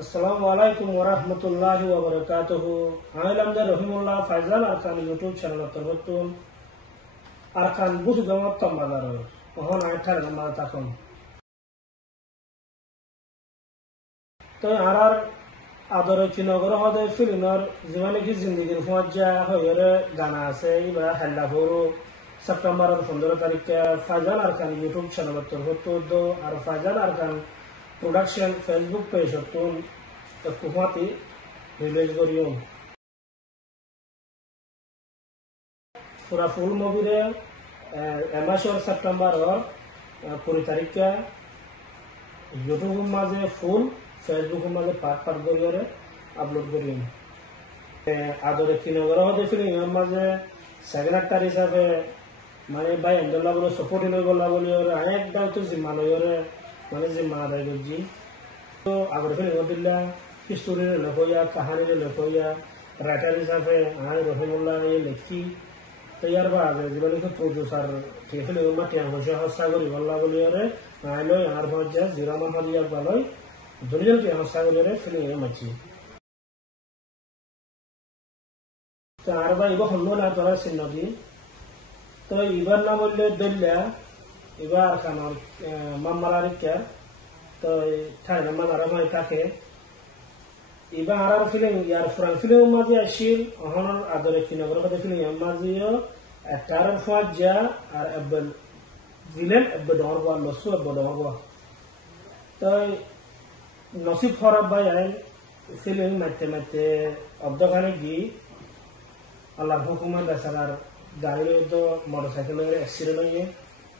আসসালামু আলাইকুম ওয়া রাহমাতুল্লাহি ওয়া বারাকাতুহু। আমি আমজাদ রহিমুল্লাহ ফাইজাল আরকান ইউটিউব চ্যানেল তরফতুন আরকান বুঝু গামত তম্বাদার ওহন আইঠার গামা তাকন তো আরার আদরে চিনগর হদে ফিলিনর জীবনে কি জিন্দেগির ফজা হয়রে গানা আছে ইবা হাল্লা হরু সেপ্টেম্বর 15 তারিখে ফাইজাল আরকান ইউটিউব চ্যানেল তরফতুন আর Faizal Arkan production Facebook page হতুন কুহাতি রিলিজ করিও পুরা ফুল মুভিরে এমাসর সেপ্টেম্বর 20 তারিখে ইউটিউব মাঝে ফুল ফেসবুক মাঝে পার্ট পার্ট করিয়ে আপলোড করিও আদরে কিনগর হতে ফিলিং মাঝে সেকেন্ড অ্যাক্টার হিসাবে মানে বাই এন্ডলা বলে সাপোর্ট হয়ে গলা বলি একদম তো জিম্মা লইরে মানে জিম্মা আদায় করছি তো আগর ফিলিং দিল্লা হিস্টোরি লেখইয়া কাহানি লেখইয়া রাইটার হিসাবে আমি রহিমুল্লাহ লেখি তো ইয়ার বাদে জীবনে প্রডিউসার ঠিক ফিলিং টিয়া পয়সা হস্তা করি বললা বলি আইলো আর ভাজা জিরা মামা দিয়া বালই দুনিয়া টিয়া হস্তা করি ফিলিং মাছি তো আর বা ইবা হল না তোরা সিন্নদি তো ইবার না বললে দল্লা এবার কামাল মাম্মালারিকা তো ঠাই নাম্বার আরামাই থাকে এবার আর ফিলিং ইয়ার ফ্রান ফিলিং মাঝে আসিল অহনর আদরে কিনগর কথা ফিলিং মাঝিও একটার ফাজা আর এবল ভিলেন এবল ডরবা লসু এবল ডরবা তো নসিব খরাব ভাই আই ফিলিং মাইতে মাইতে অবদখানে গি আল্লাহর হুকুমে বেচারার গাড়ির তো মোটরসাইকেলের অ্যাক্সিডেন্ট হয়ে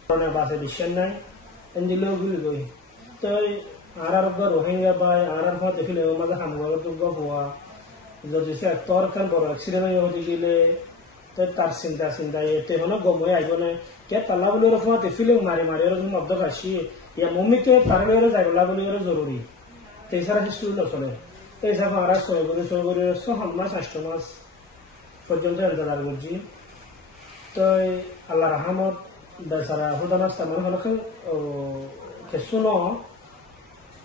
কারণে বাসে বিশ্বাস নাই এনজিলেও গুলি গই তো আর রোহিঙ্গা বাই আর ফিলে মাঝে হামগার দুর্গ হওয়া যদি সে তোর কান বড় অ্যাক্সিডেন্ট হয়ে গেলে তো তার চিন্তা এতে হলো গময়ে আইবনে কে পাল্লা বলে ওরকম ফিলিং মারি মারি ওরকম অব্দ আসি ইয়া মম্মিকে পারলে যাইবলা বলে জরুরি তো এছাড়া হিস্ট্রি চলে তো হিসাবে আর 6 করে 6 মাস 8 মাস পর্যন্ত ইন্তজার করছি তো আল্লাহ রহমত বেচারা হুদানাস তেমন হলো শুনো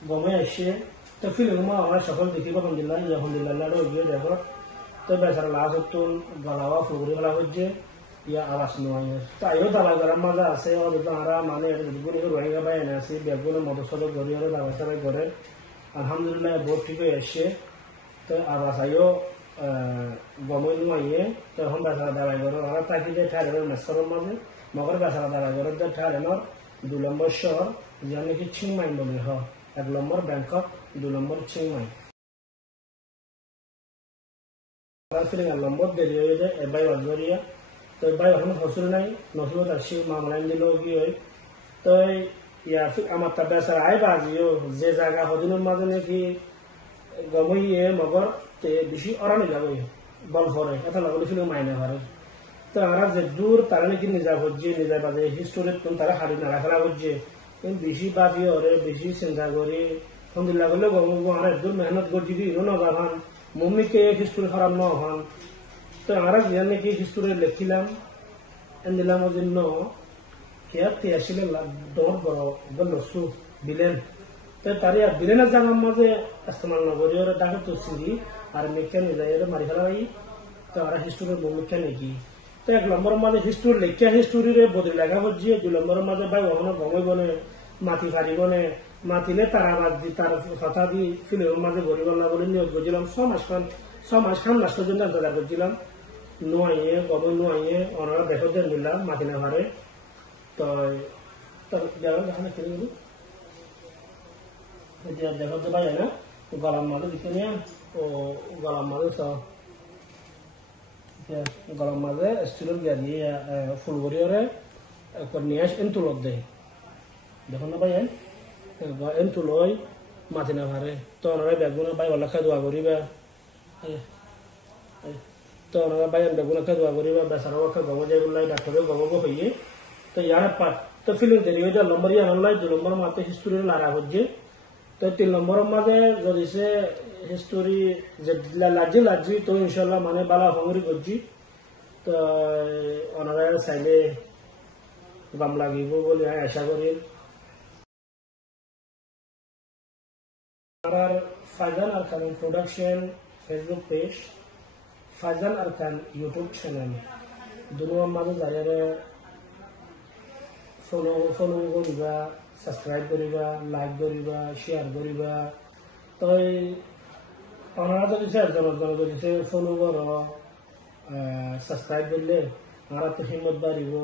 গমে আসে তো ফিলিং আমার সকল দেখিব আলহামদুলিল্লাহ গিয়ে দেখো তো বেচারা লাশ হতুন গলাওয়া ফুগুরি গলা হচ্ছে ইয়া আওয়াজ নয় তাইও দালা গলার মাঝে আছে ওরা মানে রোহিঙ্গা বাই এনে আছে বেগুনের মদসদ গড়িয়ে দাবা সাবাই করে আলহামদুলিল্লাহ বহুত ঠিক হয়ে আসছে তো আওয়াজ আইও গমই নুয়ে তো এখন বেচারা দাবাই করে ওরা তাকি যে ঠাইলের মেসরের মাঝে মগর বেচারা দাবাই করে যে ঠাইলের 2 নম্বর শহর যা নাকি চিংমাই বলে হ 1 নম্বর ব্যাংকক 2 নম্বর চিংমাই ফিলিং 1 নম্বর দেরি হয়ে যায় এবাই অজরিয়া তো এবাই এখন হসুর নাই নসুর আসি মামলাইন দিল গিয়ে তো ইয়া আমার তা বেচারা আই বাজিও যে জায়গা হদিনের মাঝে নাকি গমইয়ে মগর তে বেশি অরানি যাবে বল ভরে এটা লাগলে ফিলিং মাইনে ভরে তো আমরা যে দূর তারা নাকি নিজা হচ্ছে নিজা বাজে হিস্টোরি তারা হারি না রাখা হচ্ছে বেশি বাজি ওরে বেশি চিন্তা করি আলহামদুলিল্লাহ বলে গমু আর দূর মেহনত করছি কি ইনো নজাভান মম্মিকে হিস্টোরি খারাপ ন হন তো আমরা যে নাকি হিস্টোরি লিখিলাম দিলাম ওর জন্য খেয়াতে আসলে দর বড় বলসু বিলেন তো তারি আর বিলেনের জায়গার মাঝে ইস্তেমাল নগরী ওরা ডাকে তো সিঁড়ি আর মেখে নিয়ে যায় মারি ফেলাই তো আমরা হিস্টোরির ভূমিকা নাকি তো 1 নম্বরের মাঝে হিস্টোরি লেখা হিস্টোরিরে বদলে লেখা হচ্ছে 2 নম্বরের মাঝে ভাই ওখানে গমই বনে মাটি ফারি বনে মাতিলে তারা বাদ দি তার কথা দি ফিলের মাঝে গরিবল্লা বলে নিয়োগ করছিলাম 6 মাস খান লাস্ট পর্যন্ত ইন্তজার করছিলাম নুয়াইয়ে গমই নুয়াইয়ে ওনারা দেখো দেন দিলাম মাটি না ভারে তো দেখো তো ভাই না গলার মাঝে দিকে নিয়ে ও গলার মাঝে তো গলার মাঝে স্টিলের গিয়া দিয়ে ফুলগড়ি ওরে নিয়ে এন্তুলত দেয় দেখুন না ভাই এন্তুলই মাতি না ভারে তো ওনারা বেগুনা বাই ওলা খাই দোয়া করিবা তো ওনারা বাই বেগুনা খাই দোয়া করিবা বেচারা ওকে গম যাই বললাই ডাক্তারে গমব হইয়ে তো ইয়ার পাট তো ফিলিং দেরি হয়ে যায় নম্বর ইয়ান লাই 2 নম্বর মাতে হিস্টোরি লারা হচ্ছে তো 3 নম্বরের মাঝে যদি সে হিস্টোরি যে লাজি তো ইনশাল্লাহ মানে বালা হমরি করছি তো ওনারা চাইলে গাম লাগিব বলে আশা করি আর Faizan Arkan Production Facebook page, Faizan Arkan YouTube channel. Dunia mazu jayare follow koriba, subscribe koriba, like koriba, share koriba. Toi onara jodi se jon jodi se follow koro, subscribe korle ara to himmat baribo.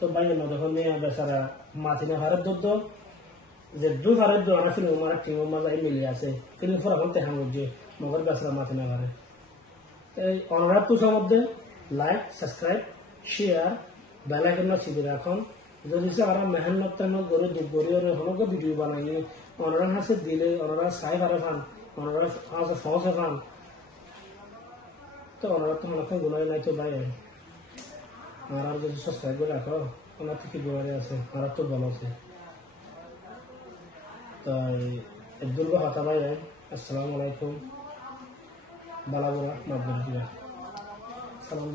তো বাইরে মধ্যে নিয়ে বেচারা মাথিনে ভারত দুধ যে দু ভারত দু আনা ফিল্ম আমার টিম মজা মিলে আছে ফিল্ম ফোর এখন তেহান যে মগর বেচারা মাথিনে ভারে এই অনুরাগ পুষার মধ্যে like subscribe share bell icon চিপে রাখুন যদি সে আমরা মেহনত তেন গরু দুপুরের হনক ভিডিও বানাই অনুরাগ হাসে দিলে অনুরাগ সাই ভারে ফান অনুরাগ হাসে ফসে ফান তো অনুরাগ তো অনেক গুণাই নাই তো ভাই আর যদি সাবস্ক্রাইব করে রাখো ওনার থেকে বিমারি আছে আর তো ভালো আছে তাই দুর্গ হাতা ভাই আসসালামু আলাইকুম বালাবুরা মাবুরা সালাম